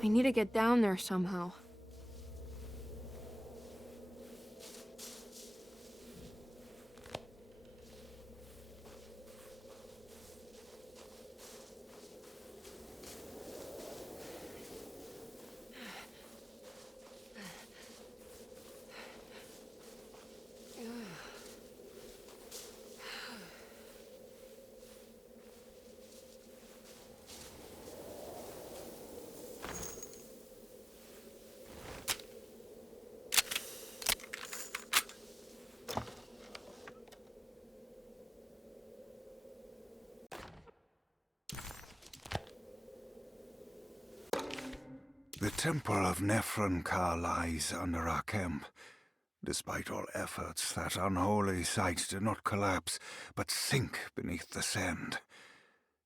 I need to get down there somehow. The Temple of Nephron-Ka lies under our camp. Despite all efforts, that unholy site did not collapse, but sink beneath the sand.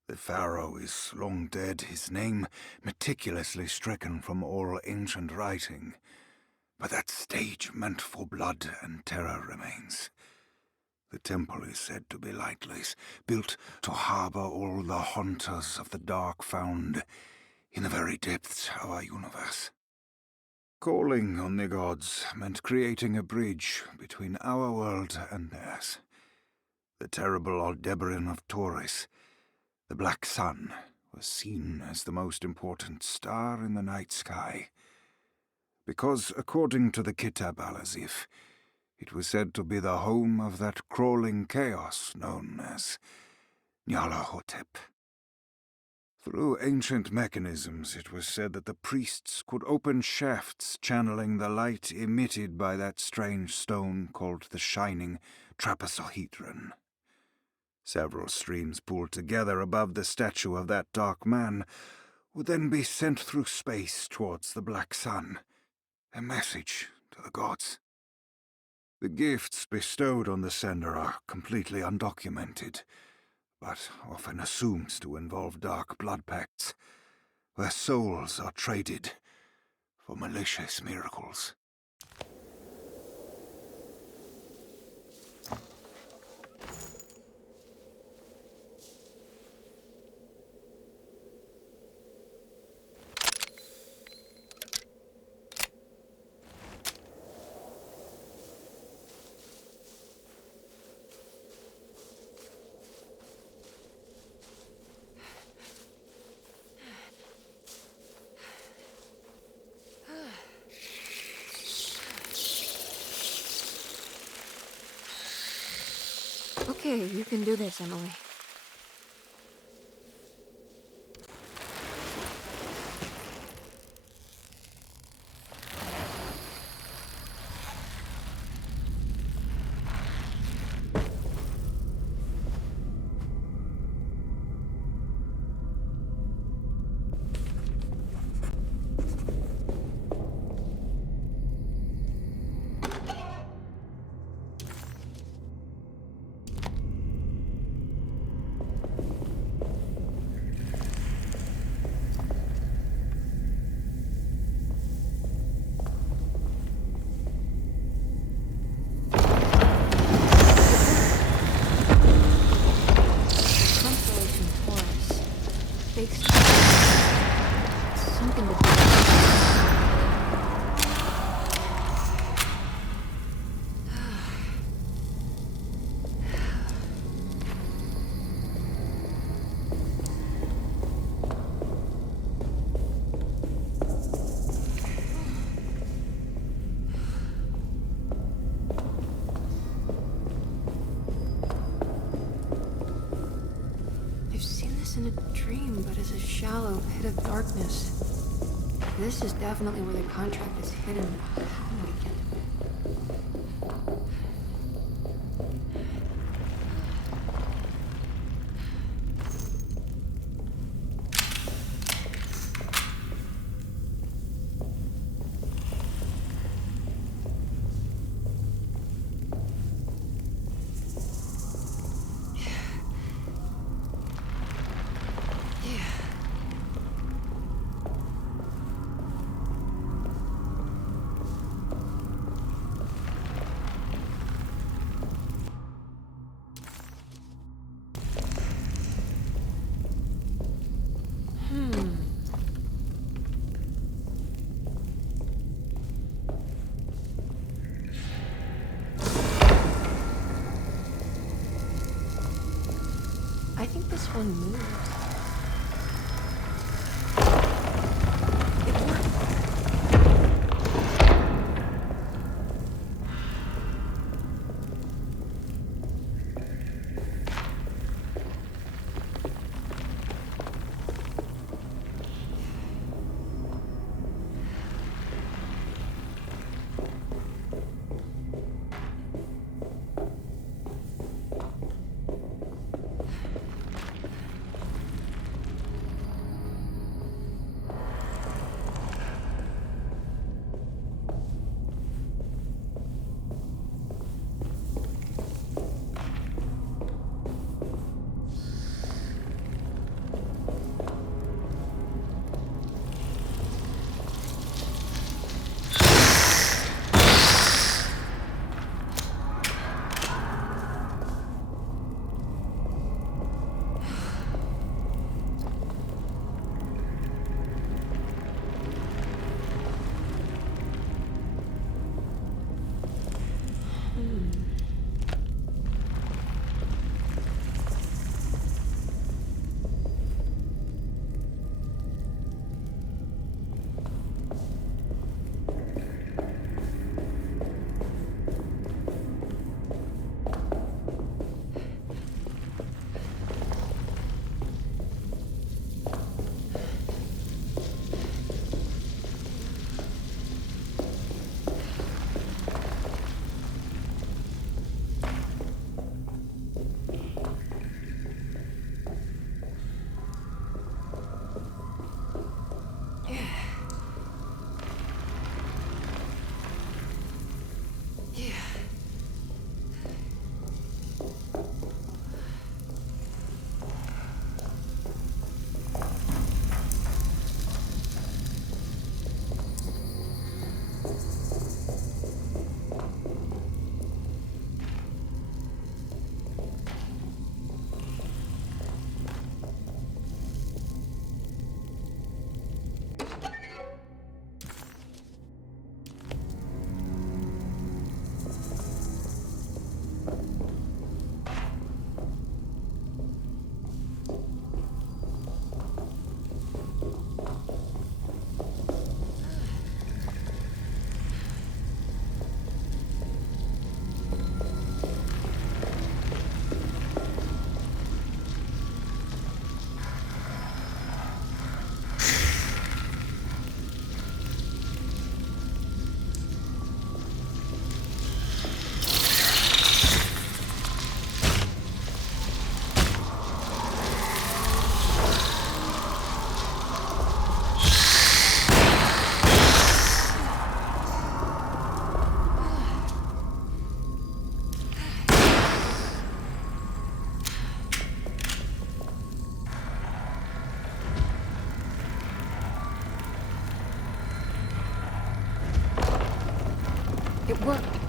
The pharaoh is long dead, his name meticulously stricken from all ancient writing. But that stage meant for blood and terror remains. The temple is said to be lightless, built to harbor all the haunters of the dark found in the very depths of our universe. Calling on the gods meant creating a bridge between our world and theirs. The terrible Aldebaran of Taurus, the Black Sun, was seen as the most important star in the night sky. Because, according to the Kitab al-Azif, it was said to be the home of that crawling chaos known as Nyarlathotep. Through ancient mechanisms, it was said that the priests could open shafts channeling the light emitted by that strange stone called the Shining Trapezohedron. Several streams pooled together above the statue of that dark man would then be sent through space towards the Black Sun, a message to the gods. The gifts bestowed on the sender are completely undocumented, but often assumed to involve dark blood pacts, where souls are traded for malicious miracles. Okay, you can do this, Emily. Constellation Taurus. Big star. Something to do. I've seen this in a dream, but as a shallow pit of darkness. This is definitely where the contract is hidden. How do I get I think this one moves. It worked. It worked.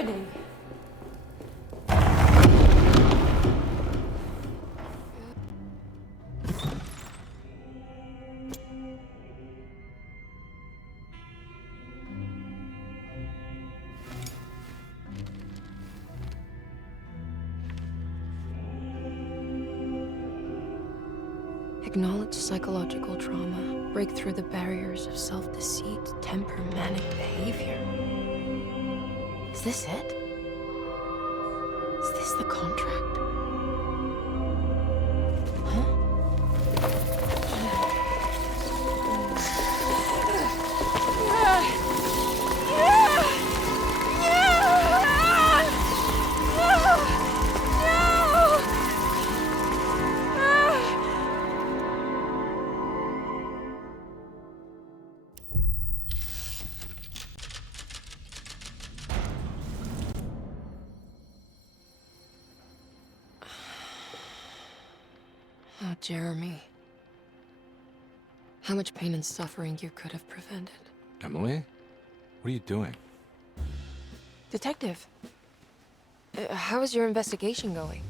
happening? Acknowledge psychological trauma. Break through the barriers of self-deceit, temper, manic behavior. Is this it? Is this the contract? Huh? Oh, Jeremy. How much pain and suffering you could have prevented. Emily? What are you doing? Detective, how is your investigation going?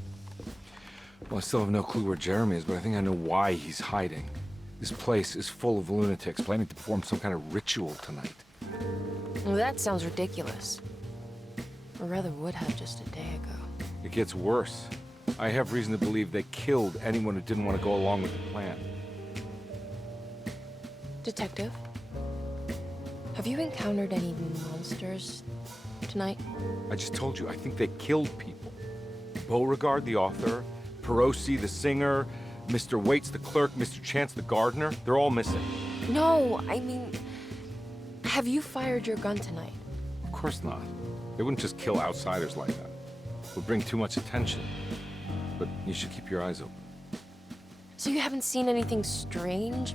Well, I still have no clue where Jeremy is, but I think I know why he's hiding. This place is full of lunatics planning to perform some kind of ritual tonight. Well, that sounds ridiculous. Or rather would have just a day ago. It gets worse. I have reason to believe they killed anyone who didn't want to go along with the plan. Detective, have you encountered any monsters tonight? I just told you, I think they killed people. Beauregard, the author, Perosi, the singer, Mr. Waits, the clerk, Mr. Chance, the gardener, they're all missing. No, I mean, have you fired your gun tonight? Of course not. They wouldn't just kill outsiders like that. It would bring too much attention. But you should keep your eyes open. So you haven't seen anything strange?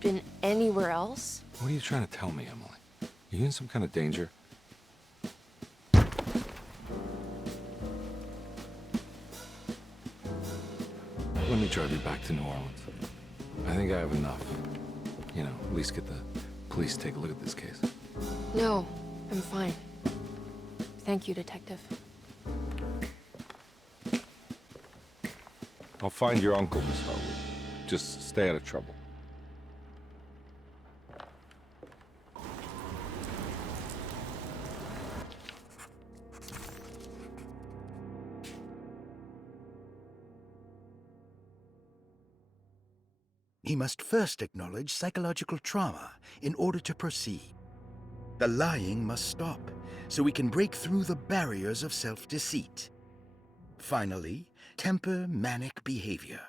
Been anywhere else? What are you trying to tell me, Emily? Are you in some kind of danger? Let me drive you back to New Orleans. I think I have enough. You know, at least get the police to take a look at this case. No, I'm fine. Thank you, Detective. I'll find your uncle, Miss Harwood. Just stay out of trouble. He must first acknowledge psychological trauma in order to proceed. The lying must stop, so we can break through the barriers of self-deceit. Finally, temper manic behavior.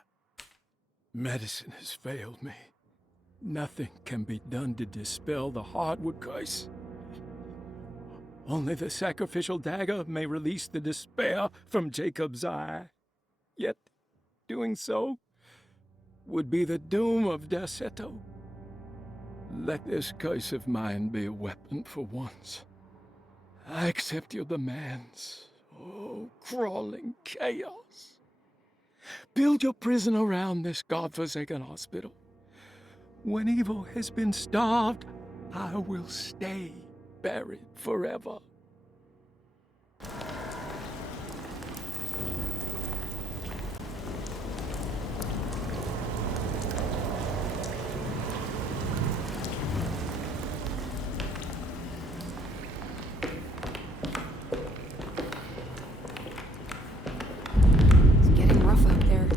Medicine has failed me. Nothing can be done to dispel the hardwood curse. Only the sacrificial dagger may release the despair from Jacob's eye. Yet, doing so would be the doom of Derceto. Let this curse of mine be a weapon for once. I accept your demands. Oh, crawling chaos. Build your prison around this godforsaken hospital. When evil has been starved, I will stay buried forever. It's getting rough out there.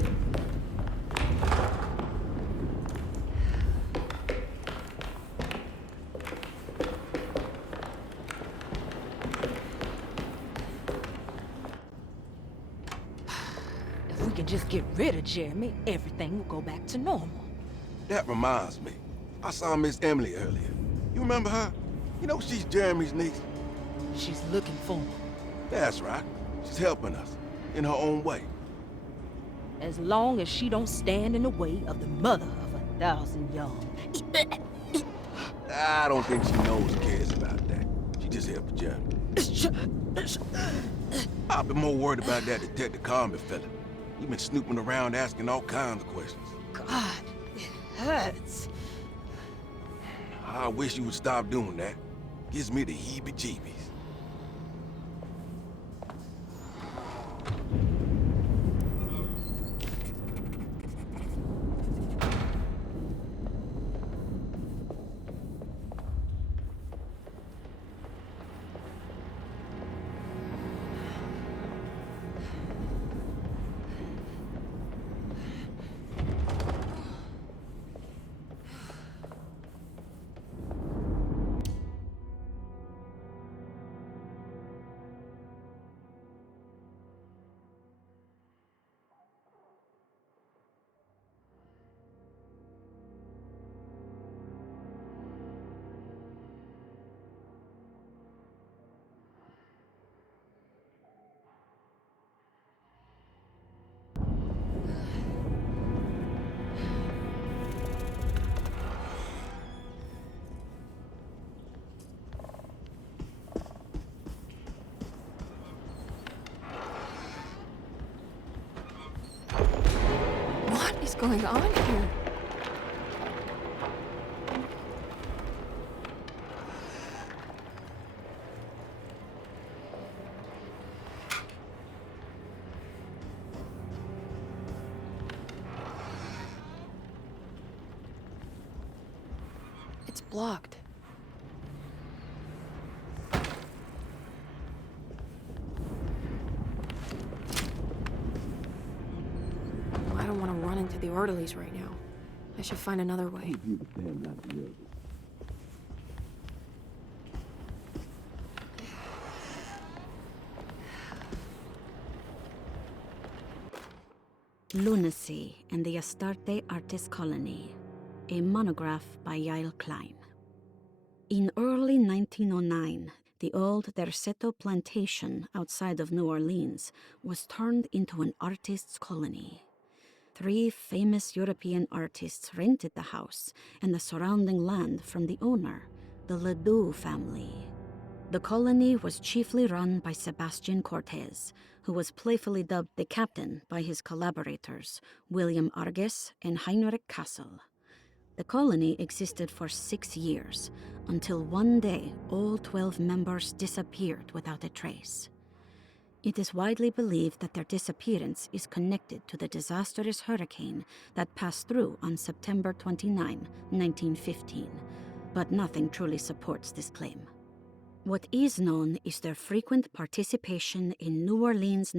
If we can just get rid of Jeremy, everything will go back to normal. That reminds me. I saw Miss Emily earlier. You remember her? You know she's Jeremy's niece. She's looking for him. That's right. She's helping us, in her own way. As long as she don't stand in the way of the mother of 1,000 young. I don't think she knows or cares about that. She just helping Jeremy. I've been more worried about that Detective Carmen fella. He's been snooping around asking all kinds of questions. God, it hurts. I wish you would stop doing that. Gives me the heebie-jeebies. is going on here? It's blocked. I don't want to run into the orderlies right now. I should find another way. Lunacy and the Astarte Artist Colony, a monograph by Yael Klein. In early 1909, the old Derceto plantation outside of New Orleans was turned into an artist's colony. 3 famous European artists rented the house and the surrounding land from the owner, the Ledoux family. The colony was chiefly run by Sebastian Cortez, who was playfully dubbed the captain by his collaborators, William Arges and Heinrich Kassel. The colony existed for 6 years, until one day all 12 members disappeared without a trace. It is widely believed that their disappearance is connected to the disastrous hurricane that passed through on September 29, 1915, but nothing truly supports this claim. What is known is their frequent participation in New Orleans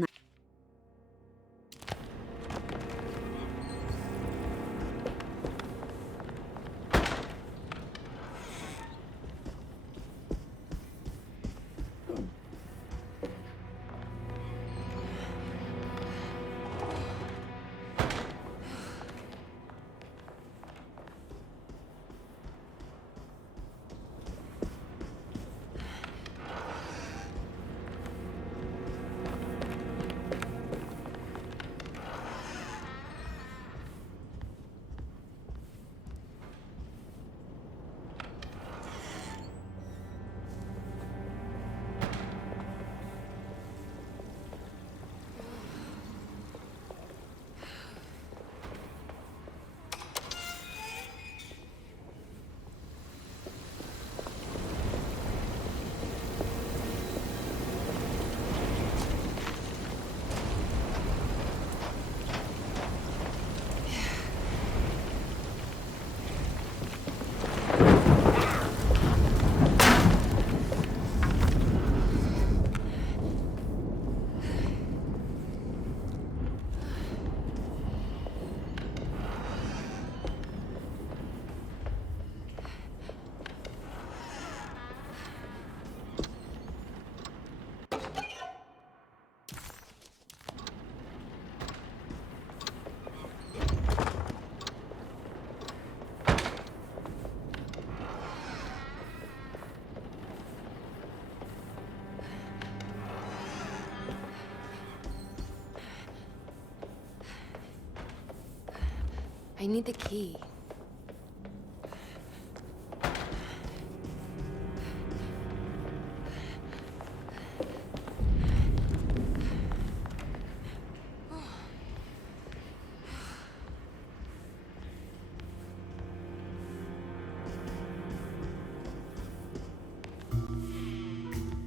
I need the key.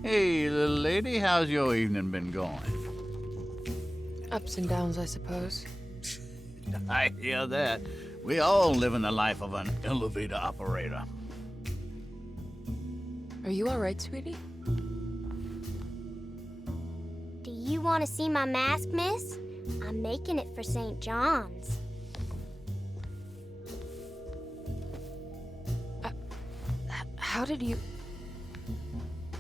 Hey, little lady, how's your evening been going? Ups and downs, I suppose. I hear that. We all live in the life of an elevator operator. Are you all right, sweetie? Do you want to see my mask, miss? I'm making it for St. John's. How did you...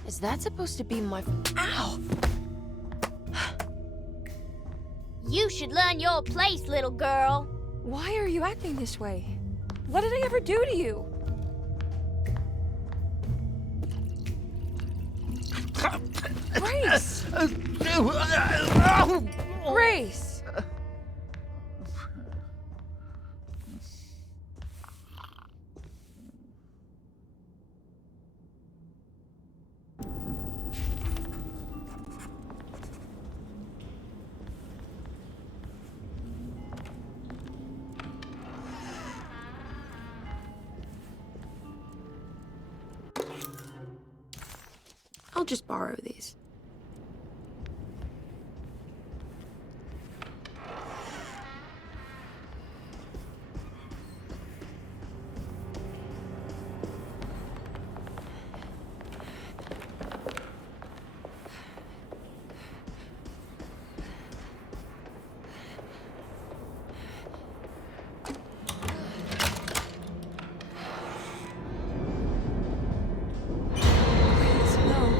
Is that supposed to be my... Ow! You should learn your place, little girl. Why are you acting this way? What did I ever do to you? Grace! Grace! just borrow these. Please, no.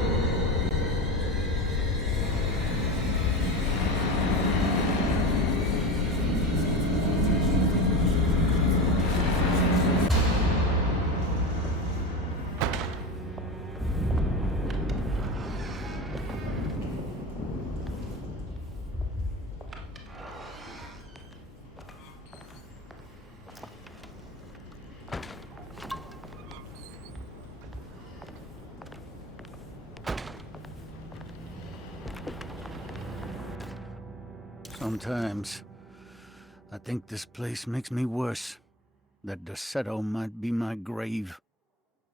Sometimes, I think this place makes me worse. That Derceto might be my grave.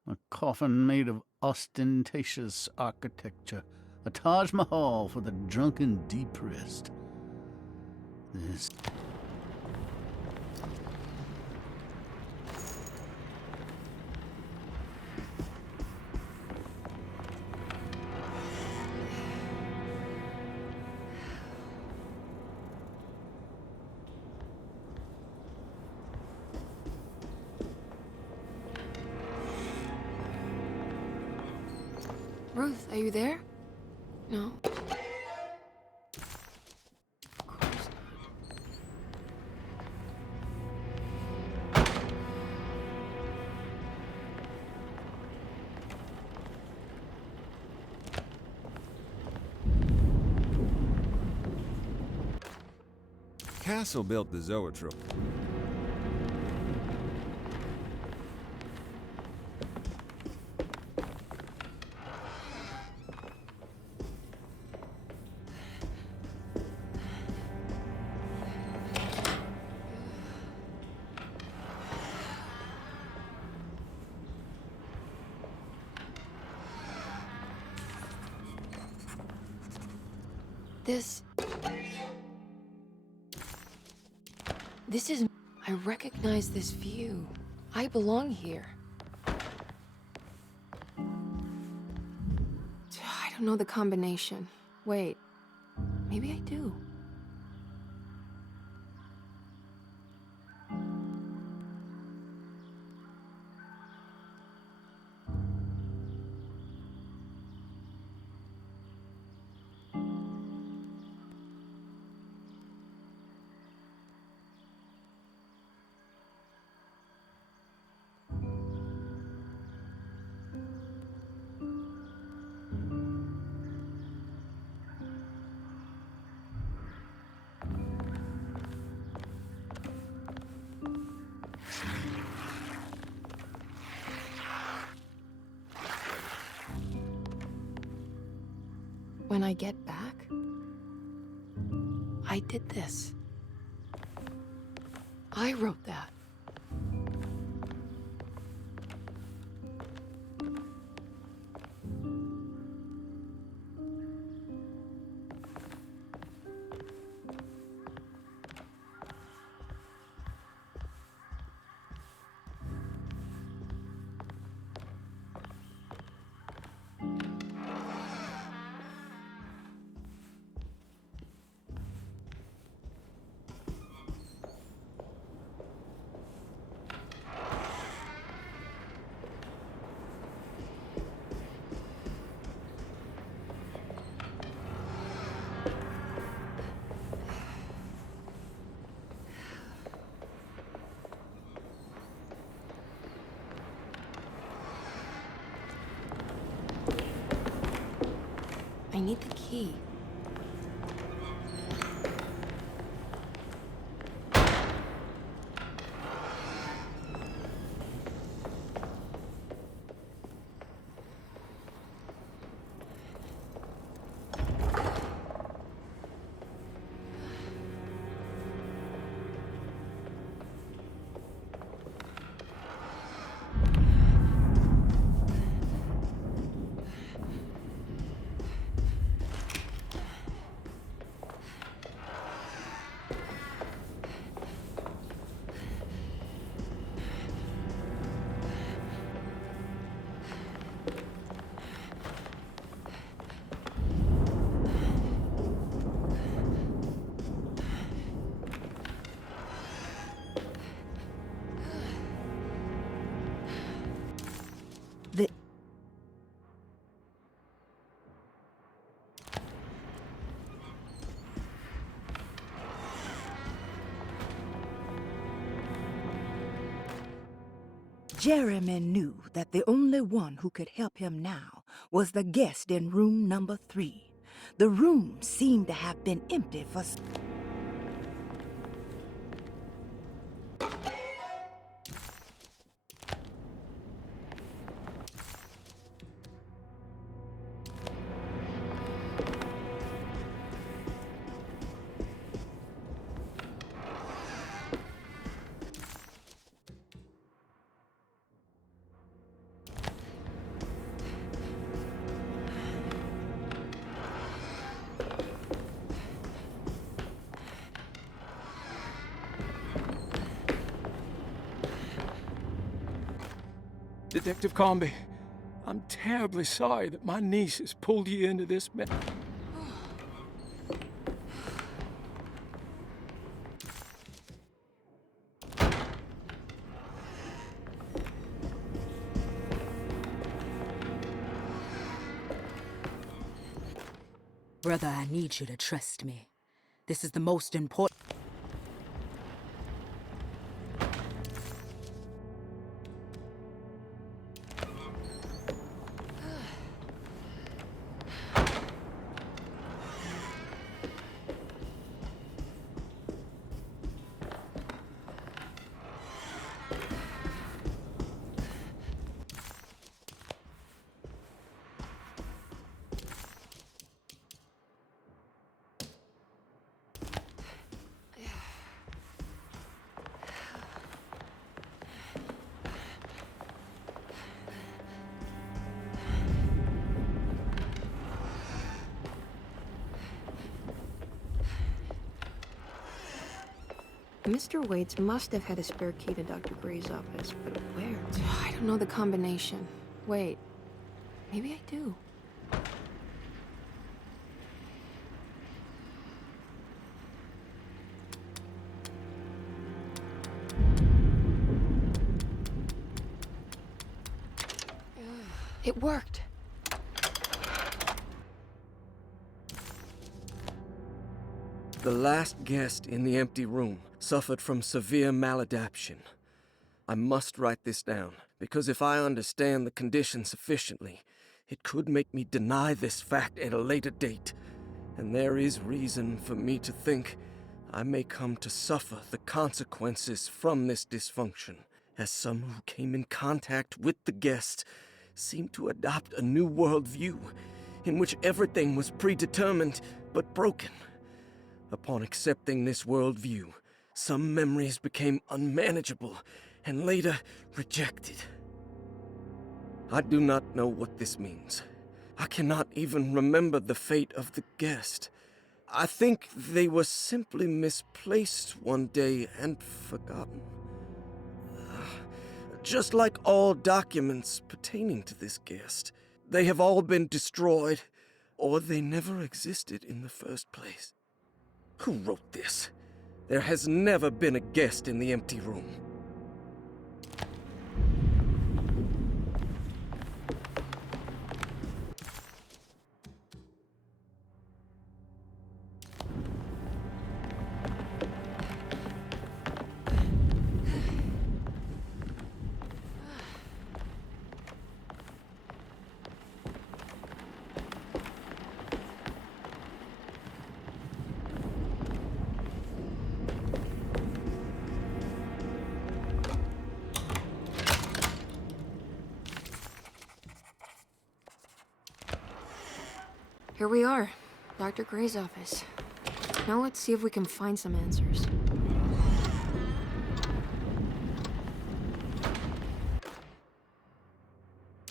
A coffin made of ostentatious architecture. A Taj Mahal for the drunken depressed. This... Ruth, are you there? No. Of course not. Castle built the Zoetrope. This is... I recognize this view. I belong here. I don't know the combination. Wait, maybe I do. When I get back, I did this. I wrote that. I need the key. Jeremy knew that the only one who could help him now was the guest in room number 3. The room seemed to have been empty for... Detective Comby, I'm terribly sorry that my niece has pulled you into this mess. Brother, I need you to trust me. This is the most important... Mr. Waits must have had a spare key to Dr. Gray's office, but where? I don't know the combination. Wait, maybe I do. It worked. The last guest in the empty room suffered from severe maladaptation. I must write this down, because if I understand the condition sufficiently, it could make me deny this fact at a later date, and there is reason for me to think I may come to suffer the consequences from this dysfunction, as some who came in contact with the guest seemed to adopt a new worldview in which everything was predetermined but broken. Upon accepting this worldview, some memories became unmanageable and later rejected. I do not know what this means. I cannot even remember the fate of the guest. I think they were simply misplaced one day and forgotten. Just like all documents pertaining to this guest, they have all been destroyed, or they never existed in the first place. Who wrote this? There has never been a guest in the empty room. Here we are, Dr. Gray's office. Now let's see if we can find some answers.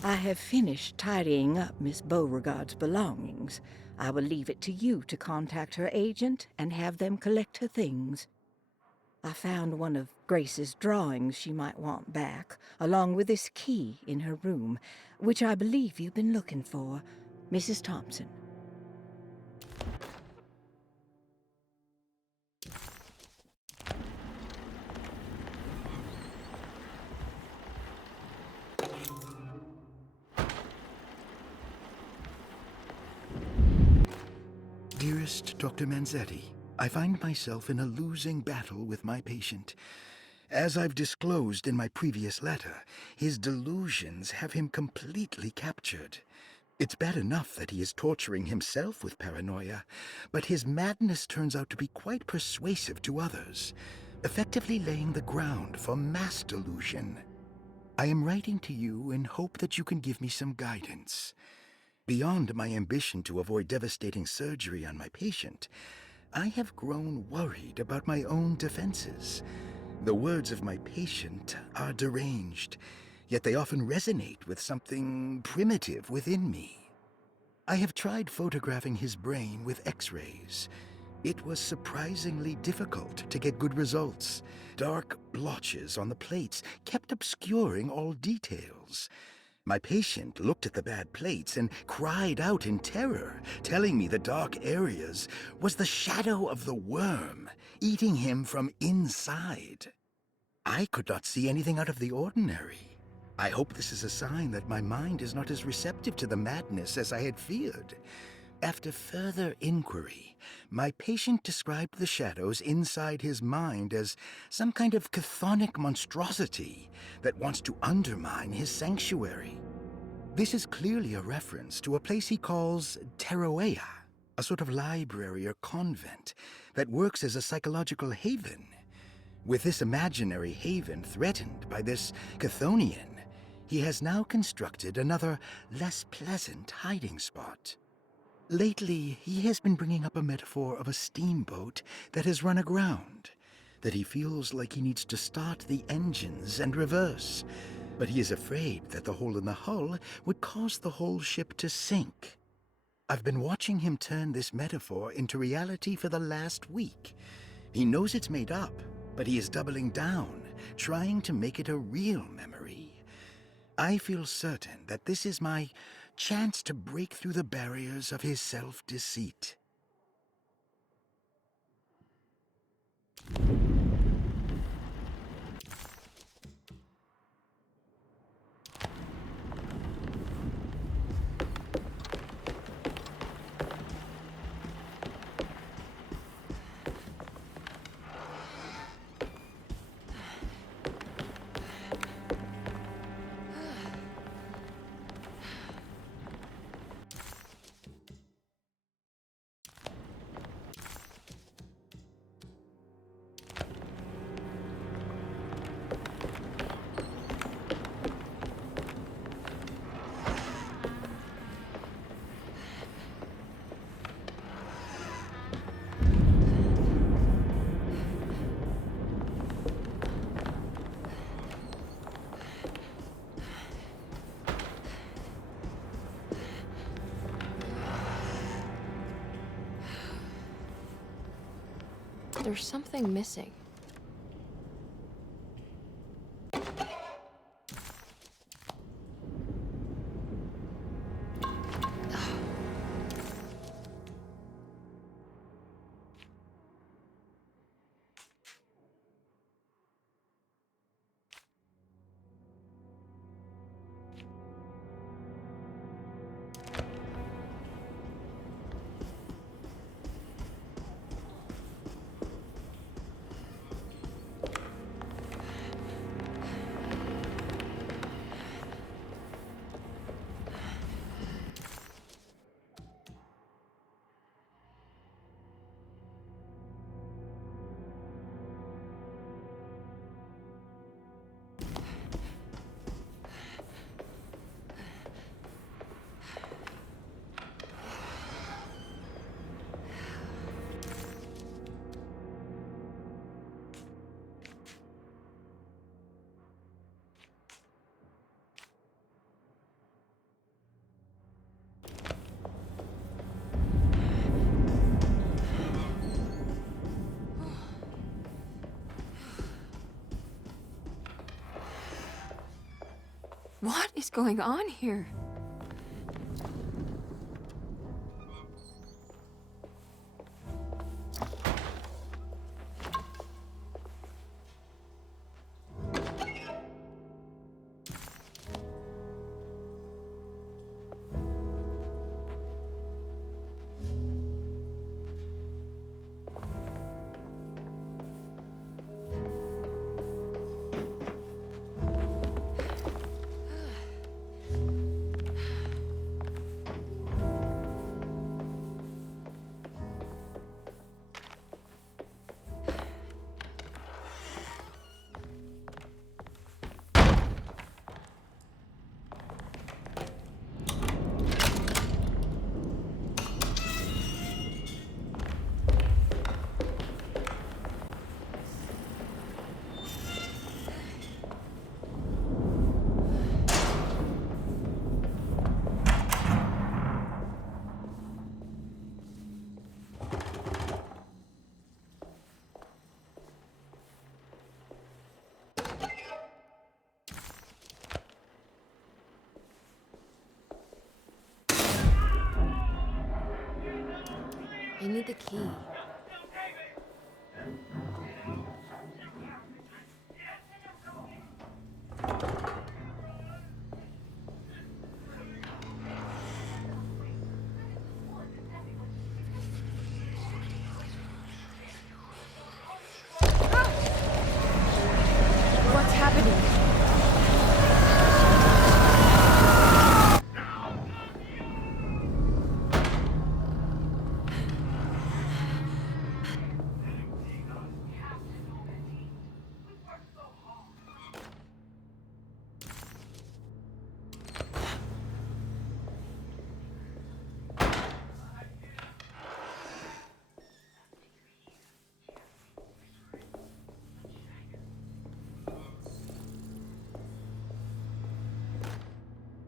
I have finished tidying up Miss Beauregard's belongings. I will leave it to you to contact her agent and have them collect her things. I found one of Grace's drawings she might want back, along with this key in her room, which I believe you've been looking for. Mrs. Thompson. Dearest Dr. Manzetti, I find myself in a losing battle with my patient. As I've disclosed in my previous letter, his delusions have him completely captured. It's bad enough that he is torturing himself with paranoia, but his madness turns out to be quite persuasive to others, effectively laying the ground for mass delusion. I am writing to you in hope that you can give me some guidance. Beyond my ambition to avoid devastating surgery on my patient, I have grown worried about my own defenses. The words of my patient are deranged, yet they often resonate with something primitive within me. I have tried photographing his brain with X-rays. It was surprisingly difficult to get good results. Dark blotches on the plates kept obscuring all details. My patient looked at the bad plates and cried out in terror, telling me the dark areas was the shadow of the worm eating him from inside. I could not see anything out of the ordinary. I hope this is a sign that my mind is not as receptive to the madness as I had feared. After further inquiry, my patient described the shadows inside his mind as some kind of chthonic monstrosity that wants to undermine his sanctuary. This is clearly a reference to a place he calls Teroea, a sort of library or convent that works as a psychological haven. With this imaginary haven threatened by this Chthonian, he has now constructed another, less pleasant hiding spot. Lately, he has been bringing up a metaphor of a steamboat that has run aground, that he feels like he needs to start the engines and reverse, but he is afraid that the hole in the hull would cause the whole ship to sink. I've been watching him turn this metaphor into reality for the last week. He knows it's made up, but he is doubling down, trying to make it a real memory. I feel certain that this is my chance to break through the barriers of his self-deceit. There's something missing. What is going on here? need the key. What's happening?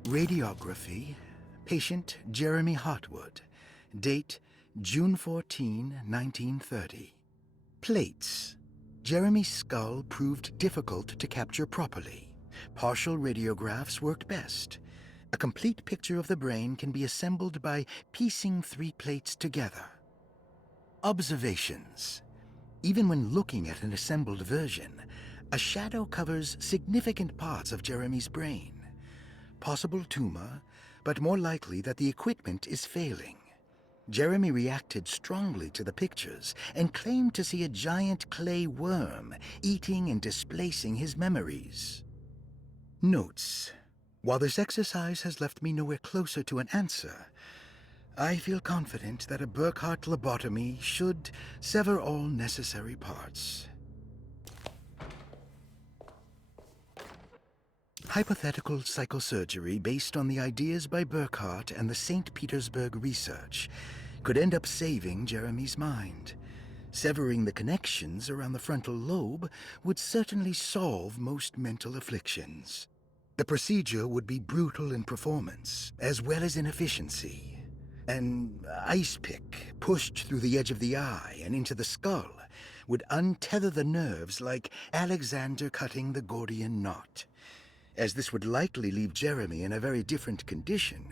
Radiography, patient Jeremy Hartwood, date June 14, 1930. Plates. Jeremy's skull proved difficult to capture properly. Partial radiographs worked best. A complete picture of the brain can be assembled by piecing 3 plates together. Observations. Even when looking at an assembled version, a shadow covers significant parts of Jeremy's brain. Possible tumor, but more likely that the equipment is failing. Jeremy reacted strongly to the pictures and claimed to see a giant clay worm eating and displacing his memories. Notes. While this exercise has left me nowhere closer to an answer, I feel confident that a Burkhardt lobotomy should sever all necessary parts. Hypothetical psychosurgery based on the ideas by Burkhardt and the St. Petersburg research could end up saving Jeremy's mind. Severing the connections around the frontal lobe would certainly solve most mental afflictions. The procedure would be brutal in performance, as well as in efficiency. An ice pick pushed through the edge of the eye and into the skull would untether the nerves like Alexander cutting the Gordian knot. As this would likely leave Jeremy in a very different condition,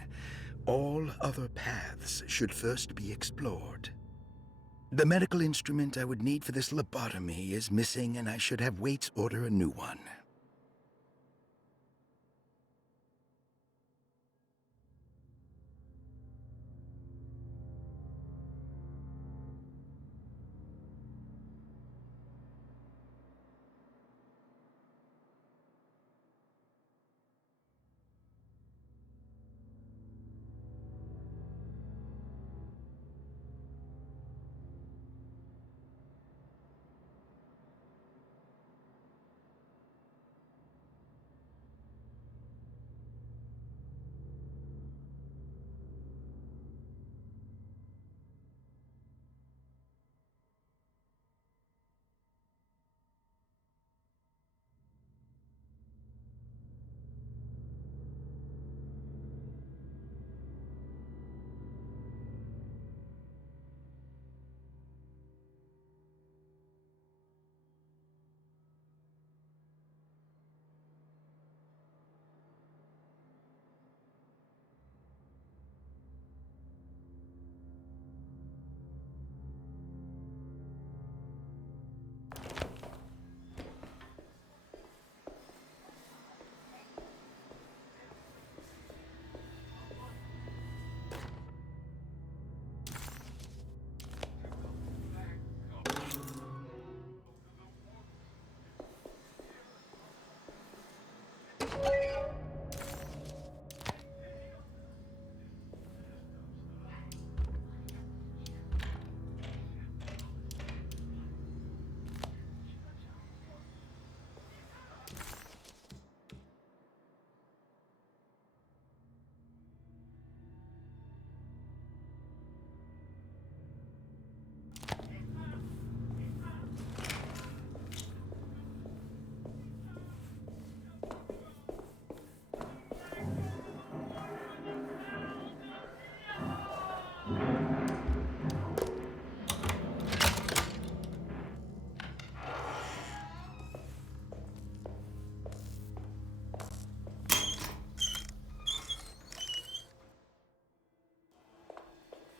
all other paths should first be explored. The medical instrument I would need for this lobotomy is missing, and I should have Waits order a new one.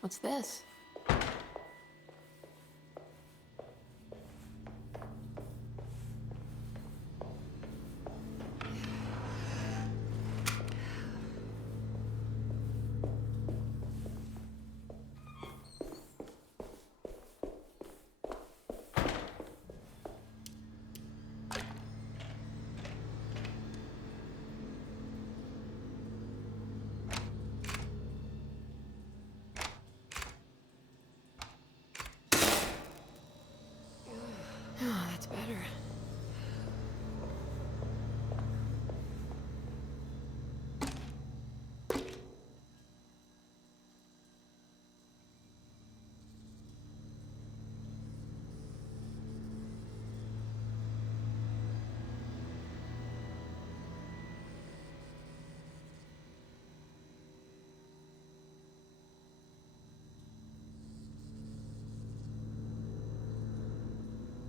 What's this? That's better.